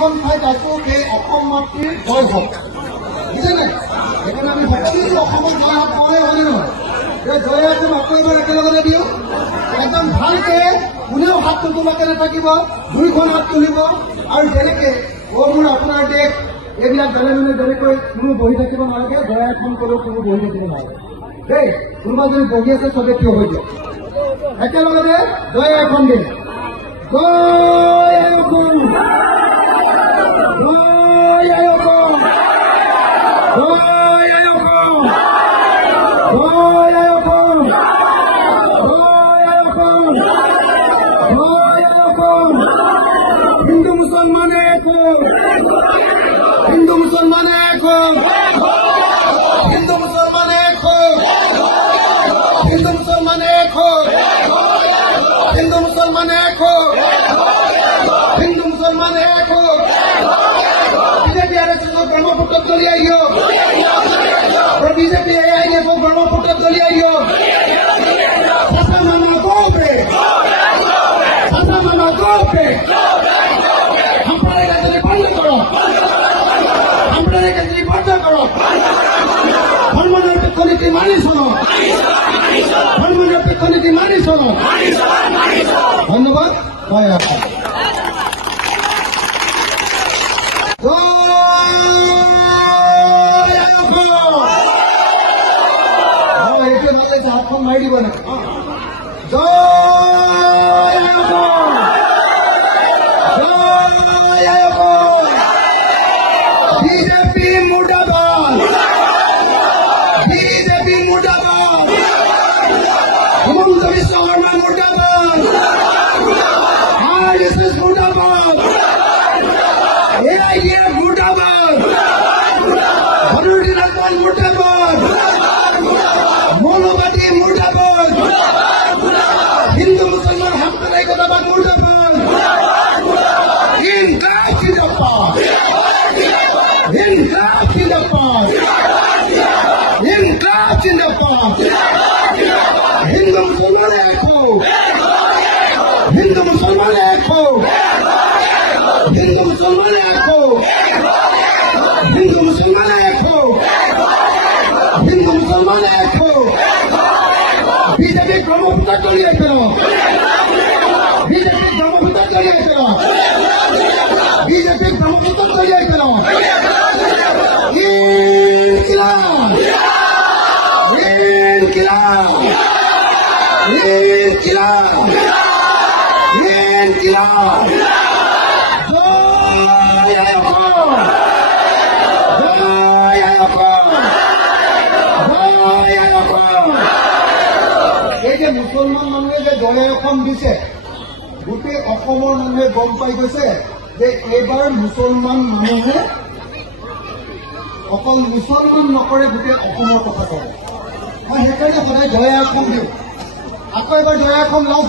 যিখন ঠাইত আছো সেই অসম মাতৃৰ জয় হওক বুজিছে নাই সেইকাৰণে আমি সকলো অসমত জয় হওক কওঁহে হয়নে নহয় জয় এখন আকৌ এবাৰ একেলগতে দিওঁ একদম ভালকে কোনেও হাত নোতোলাকে নাথাকিব দুইখন হাত তুলিব আৰু যেনেকে মোৰ আপোনাৰ দেশ এইবিলাক বেলেগ বেলেগকৈ কোনো বহি থাকিব নালাগে জয় এখন কলেও কোনো বহি থাকিব নালাগে দেই কোনোবা যদি বহি আছে চবে থিয় হৈ দিয়ক একেলগতে জয় এখন দিম জয় এখন জয় এখন জয় এখন জয় এখন জয় এখন জয় এখন হিন্দু মুসলমান এক হিন্দু মুসলমান এক হিন্দু মুসলমান এক হিন্দু মুসলমান এক হিন্দু মুসলমান এক হিন্দু মুসলমান এক বিজেপি RSS ব্রহ্মপুত্র দলিয়ে আইও বিজেপি AIF ব্রহ্মপুত্র দলিয়ে আইও শাসা মানা গোপে শাসা মানা গোপে আপনারা এখানে বন্ধ করো আপনারা এখানে বন্ধ করো ধর্মনিরপেক্ষ নীতি মানি শোনো ধর্মনিরপেক্ষ নীতি মানি শোনো ধন্যবাদ এইটো ভাল লাগিছে হাতখন মাৰি দিব না BJP মুর্দাবাদ BJP মুর্দাবাদ Himanta Biswa Sarma মুর্দাবাদ RSS মুর্দাবাদ AIF মুর্দাবাদ ভরুটি রাজন মুর্দাবাদ মৌলবাদী মুর্দাবাদ হিন্দু মুসলমান সাম্প্রদায়িকতাবাদ মুর্দাবাদ ইনকালাব জিন্দাবাদ ইনকালাব জিন্দাবাদ ইনকালাব জিন্দাবাদ হিন্দু মুসলমান এক হোক হিন্দু মুসলমান এক হোক হিন্দু মুসলমান এক হোক হিন্দু মুসলমান এক হোক হিন্দু মুসলমান এক হোক বিজেপি ব্রহ্মপুত্র তলিয়ে ফেলো বিজেপি ব্রহ্মপুত্র তলিয়ে ফেলো বিজেপি ব্রহ্মপুত্র তলিয়ে ফেলো ইনকিলাব ইনকিলাব ইনকিলাব ইনকিলাব জয় আইয়ুব জয় আইয়ুব জয় আইয়ুব এই যে মুছলমান মানুহে যে জয় অসম দিছে গোটেই অসমৰ মানুহে গম পাই গৈছে যে এইবাৰ মুছলমান মানুহে অকল মুছলমান নকৰে গোটেই অসমৰ কথা কয় মই সেইকাৰণে সদায় জয় অসম দিওঁ আকৌ এবাৰ জয় অসম লাভ